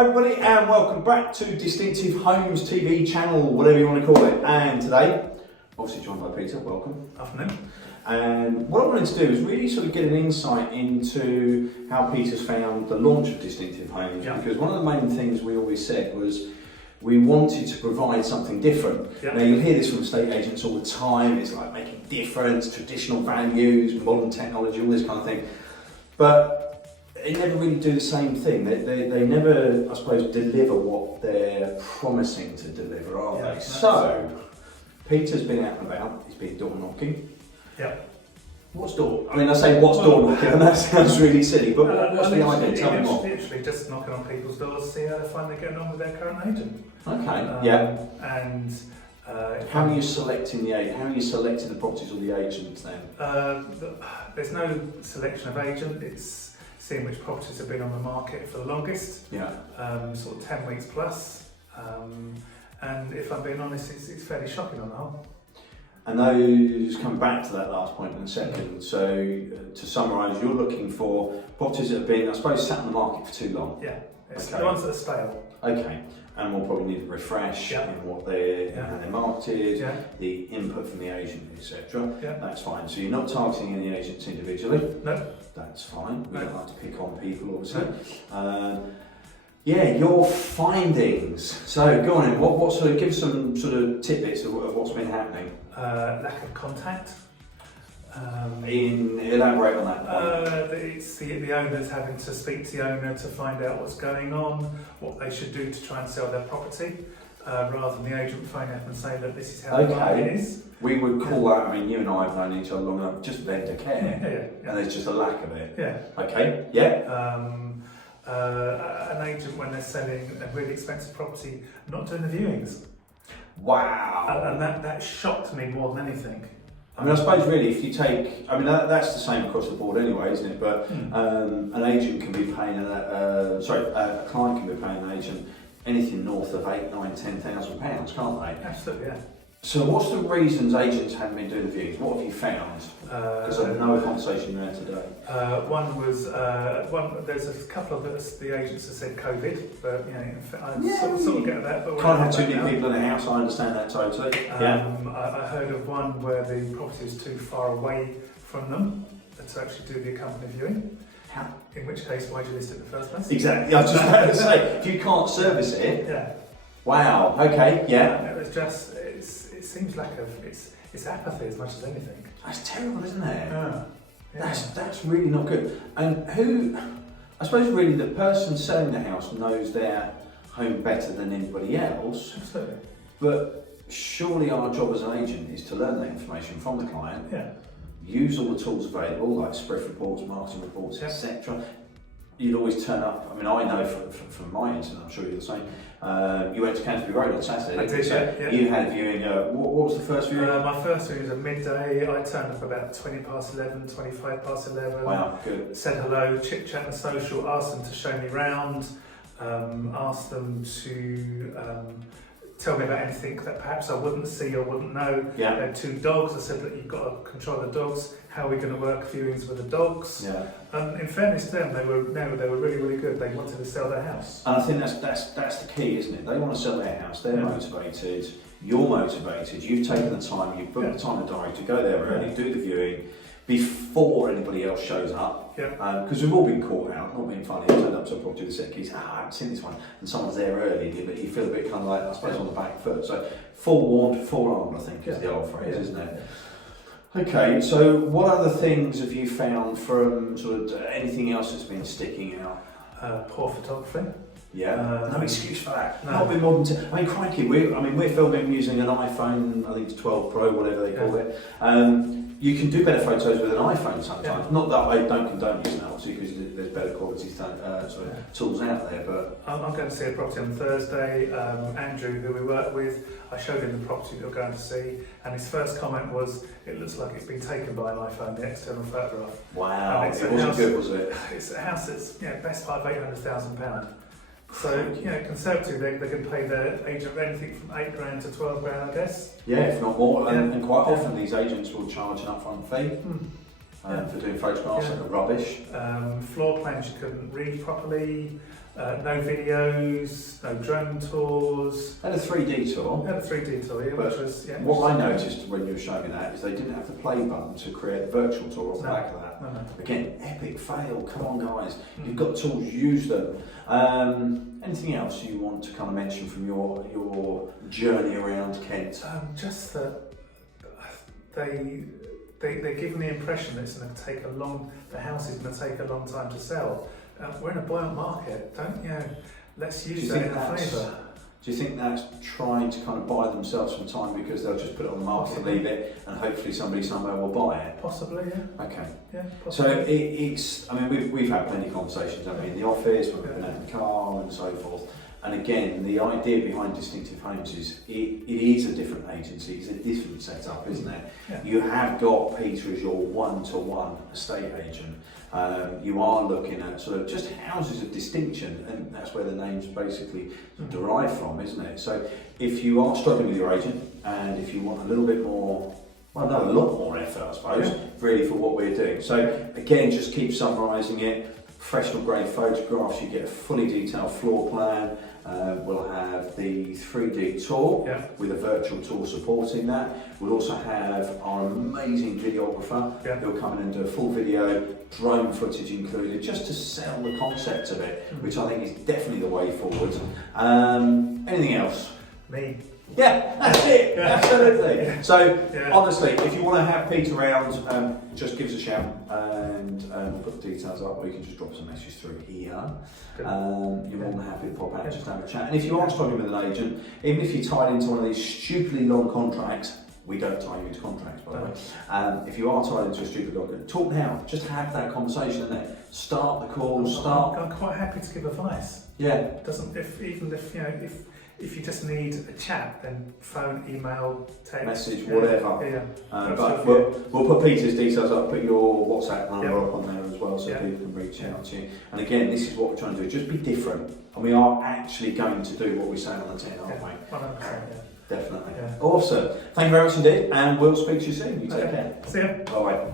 Hi everybody and welcome back to Distinctive Homes TV channel, whatever you want to call it. And today, obviously joined by Peter, welcome. Afternoon. And what I wanted to do is really sort of get an insight into how Peter's found the launch of Distinctive Homes, because one of the main things we always said was we wanted to provide something different. Yeah. Now you'll hear this from estate agents all the time, it's like making difference, traditional values, modern technology, all this kind of thing. But they never really do the same thing. They never, I suppose, deliver what they're promising to deliver, are they? So, Peter's been out and about, he's been door knocking. Yeah. What's door? I mean, I say what's door knocking, and that sounds really silly, but what's the idea? Tell me more. Literally just knocking on people's doors, see how they find they're getting on with their current agent. Okay, yeah. And how are you selecting the agent? How are you selecting the properties or the agents then? There's no selection of agent, it's seeing which properties have been on the market for the longest, Yeah. sort of 10 weeks plus, and if I'm being honest, it's fairly shocking on the whole. And those come back to that last point in a second. So to summarise, you're looking for properties that have been, I suppose, sat on the market for too long. Yeah, it's Okay. the ones that are stale. Okay, and we'll probably need a refresh in what they're, how they're marketed, the input from the agent, etc. Yeah. That's fine. So you're not targeting any agents individually. No. That's fine. We don't like to pick on people, obviously. Yeah, your findings. So go on in. What sort of, give some sort of tidbits of what's been happening. Lack of contact. Elaborate on that point. It's the owners having to speak to the owner to find out what's going on, what they should do to try and sell their property, rather than the agent phoning up and saying, look, this is how the market is. We would call that, I mean, you and I have known each other long enough, just vendor care, Yeah. and there's just a lack of it. Yeah. Okay, yeah. An agent, when they're selling a really expensive property, not doing the viewings. Wow. And that shocked me more than anything. I mean, I suppose really, if you take, I mean, that's the same across the board anyway, isn't it? But an agent can be paying, a client can be paying an agent anything north of £8,000, £9,000, £10,000, can't they? Absolutely, yeah. So what's the reasons agents haven't been doing the viewings? What have you found? Because I know a conversation you had today. One was, there's a couple of the agents have said COVID, but you know, I sort of get that. But Can't have too many people in the house, I understand that totally. I heard of one where the property is too far away from them to actually do the accompanying viewing. How? In which case, why do you list it in the first place? Exactly, I was just about to say, if you can't service it, yeah. Wow, okay, yeah. It was just, it seems lack of, it's apathy as much as anything. That's terrible, isn't it? Yeah. That's really not good. And who, I suppose really the person selling the house knows their home better than anybody else. Absolutely. But surely our job as an agent is to learn that information from the client. Yeah. Use all the tools available, like spread reports, marketing reports, etc. You'd always turn up. I mean, I know from my incident, I'm sure you're the same. You went to Canterbury Road on Saturday. I did, yeah. You had a viewing. What was the first viewing? My first viewing was at midday. I turned up about 20 past 11, 25 past 11. Wow, good. Said hello, chit chat and social. Asked them to show me round. Asked them to tell me about anything that perhaps I wouldn't see or wouldn't know. Yeah. They had 2 dogs. I said that you've got to control the dogs. How are we going to work viewings with the dogs? Yeah. In fairness to them, they were really, really good. They wanted to sell their house. And I think that's the key, isn't it? They want to sell their house. They're motivated. You're motivated. You've taken the time. You've booked the time in the diary to go there early, do the viewing before anybody else shows up. Because we've all been caught out, not being funny. You turn up to a property with a set of keys. I haven't seen this one, and someone's there early, but you feel a bit kind of like, I suppose, on the back foot. So forewarned, forearmed, I think is the old phrase, isn't it? Okay, so what other things have you found from sort of anything else that's been sticking out? Poor photography. Yeah, no excuse for that. No. Not with modern. I mean, crikey, we're filming using an iPhone. I think it's 12 Pro, whatever they call it. You can do better photos with an iPhone sometimes. Yeah. Not that I don't condone using that, obviously, because there's better quality tools out there. But I'm going to see a property on Thursday. Andrew, who we work with, I showed him the property that we're going to see, and his first comment was, "It looks like it's been taken by an iPhone, the external photograph." wow, it wasn't good, was it? It's a house that's best part of £800,000. So conservatively, they can pay their agent anything from £8,000 to £12,000, I guess. Yeah, if not more. And quite often these agents will charge an upfront fee. for doing photographs that are rubbish. Floor plans you couldn't read properly. No videos, no drone tours. Had a 3D tour. Had a 3D tour, yeah, But which was what I noticed when you were showing me that is they didn't have the play button to create a virtual tour off the back of that. No. Again, epic fail. Come on, guys. You've got tools, use them. Anything else you want to kind of mention from your journey around Kent? Just that they're giving the impression that it's going to take the house is going to take a long time to sell. We're in a buoyant market, let's use that in our favour. Do you think that's trying to kind of buy themselves some time because they'll just put it on the market and leave it, and hopefully somebody somewhere will buy it? Possibly, yeah. Okay. Yeah, possibly. So it's, I mean, we've had plenty of conversations, haven't we, in the office, when we've been out in the car and so forth. And again, the idea behind Distinctive Homes is it is a different agency, it's a different setup, isn't it? Yeah. You have got Peter as your one-to-one estate agent. You are looking at sort of just houses of distinction, and that's where the name's basically derived from, isn't it? So if you are struggling with your agent, and if you want a little bit more, well, no, a lot more effort, I suppose, really for what we're doing. So again, just keep summarising it. Professional grade photographs, you get a fully detailed floor plan. We'll have the 3D tour with a virtual tour supporting that. We'll also have our amazing videographer who'll come in and do a full video, drone footage included, just to sell the concept of it, which I think is definitely the way forward. Anything else? Me. Yeah, that's it, absolutely. So, honestly, if you want to have Pete around, just give us a shout and we'll put the details up, or you can just drop us a message through here. You're more than happy to pop out and just have a chat. And if you are struggling with an agent, even if you're tied into one of these stupidly long contracts, we don't tie you into contracts, by the way. If you are tied into a stupid contract, talk now, just have that conversation and then start the call, I'm quite happy to give advice. Yeah. It doesn't, if you just need a chat, then phone, email, text, message, whatever. But we'll put Peter's details up, put your WhatsApp number up on there as well, so people can reach out to you. And again, this is what we're trying to do, just be different. And we are actually going to do what we say on the tin, aren't we? 100%, Definitely. Awesome. Thank you very much indeed, and we'll speak to you soon. You take care. See ya. Bye.